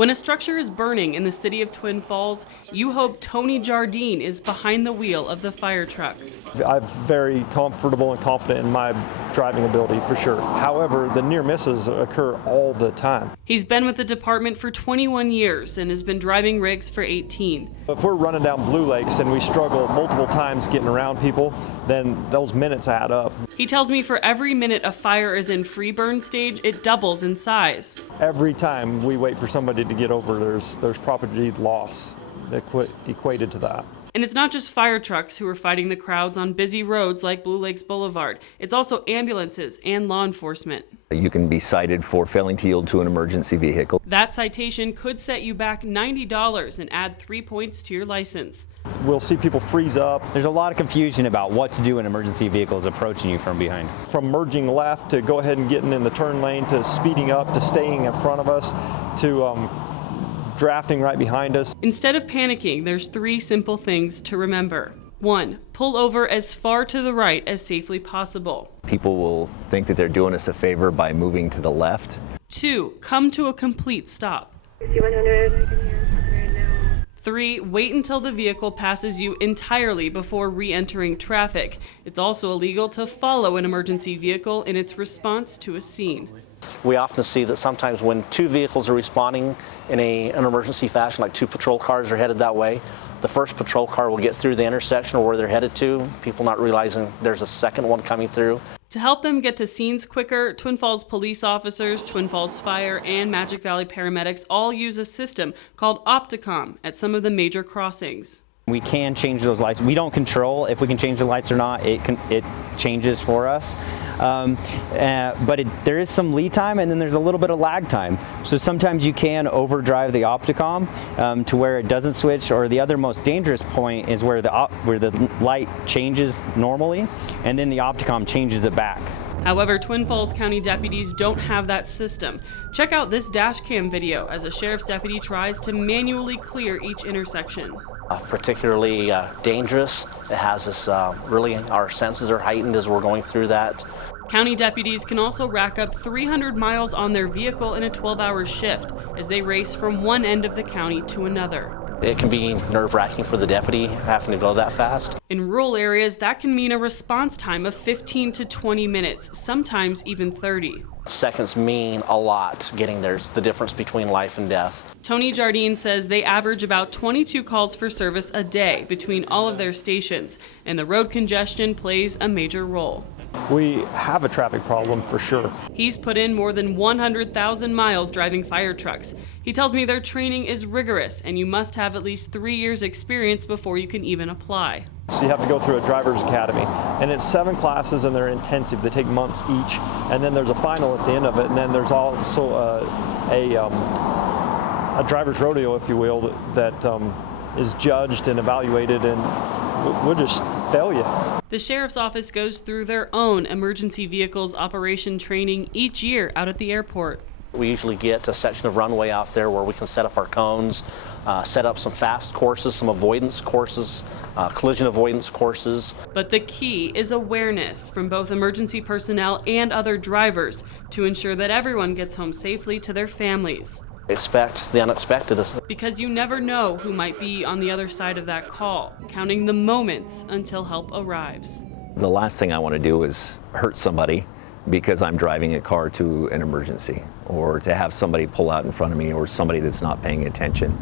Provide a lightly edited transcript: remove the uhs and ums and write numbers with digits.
When a structure is burning in the city of Twin Falls, you hope Tony Jardine is behind the wheel of the fire truck. I'm very comfortable and confident in my driving ability for sure. However, the near misses occur all the time. He's been with the department for 21 years and has been driving rigs for 18. If we're running down Blue Lakes and we struggle multiple times getting around people, then those minutes add up. He tells me for every minute a fire is in free burn stage, it doubles in size. Every time we wait for somebody to get over, there's property loss equated to that. And it's not just fire trucks who are fighting the crowds on busy roads like Blue Lakes Boulevard. It's also ambulances and law enforcement. You can be cited for failing to yield to an emergency vehicle. That citation could set you back $90 and add 3 points to your license. We'll see people freeze up. There's a lot of confusion about what to do when emergency vehicles approaching you from behind. From merging left to go ahead and getting in the turn lane to speeding up to staying in front of us to drafting right behind us. Instead of panicking, there's 3 simple things to remember. 1, pull over as far to the right as safely possible. People will think that they're doing us a favor by moving to the left. 2, come to a complete stop. 3, wait until the vehicle passes you entirely before re-entering traffic. It's also illegal to follow an emergency vehicle in its response to a scene. We often see that sometimes when 2 vehicles are responding in an emergency fashion, like 2 patrol cars are headed that way, the first patrol car will get through the intersection or where they're headed to, people not realizing there's a second one coming through. To help them get to scenes quicker, Twin Falls police officers, Twin Falls Fire, and Magic Valley paramedics all use a system called Opticom at some of the major crossings. We can change those lights. We don't control if we can change the lights or not. It changes for us. But there is some lead time, and then there's a little bit of lag time. So sometimes you can overdrive the Opticom to where it doesn't switch, or the other most dangerous point is where the light changes normally, and then the Opticom changes it back. However, Twin Falls County deputies don't have that system. Check out this dash cam video as a sheriff's deputy tries to manually clear each intersection. Particularly dangerous. It has us really, our senses are heightened as we're going through that. County deputies can also rack up 300 miles on their vehicle in a 12-hour shift as they race from one end of the county to another. It can be nerve-wracking for the deputy having to go that fast. In rural areas, that can mean a response time of 15 to 20 minutes, sometimes even 30. Seconds mean a lot getting there. It's the difference between life and death. Tony Jardine says they average about 22 calls for service a day between all of their stations, and the road congestion plays a major role. We have a traffic problem for sure. He's put in more than 100,000 miles driving fire trucks. He tells me their training is rigorous, and you must have at least 3 years experience before you can even apply. So you have to go through a driver's academy, and it's 7 classes, and they're intensive. They take months each, and then there's a final at the end of it, and then there's also a driver's rodeo, if you will, that is judged and evaluated, and we'll just fail you. The sheriff's office goes through their own emergency vehicles operation training each year out at the airport. We usually get a section of runway out there where we can set up our cones, set up some fast courses, some avoidance courses, collision avoidance courses. But the key is awareness from both emergency personnel and other drivers to ensure that everyone gets home safely to their families. Expect the unexpected. Because you never know who might be on the other side of that call, counting the moments until help arrives. The last thing I want to do is hurt somebody because I'm driving a car to an emergency, or to have somebody pull out in front of me, or somebody that's not paying attention.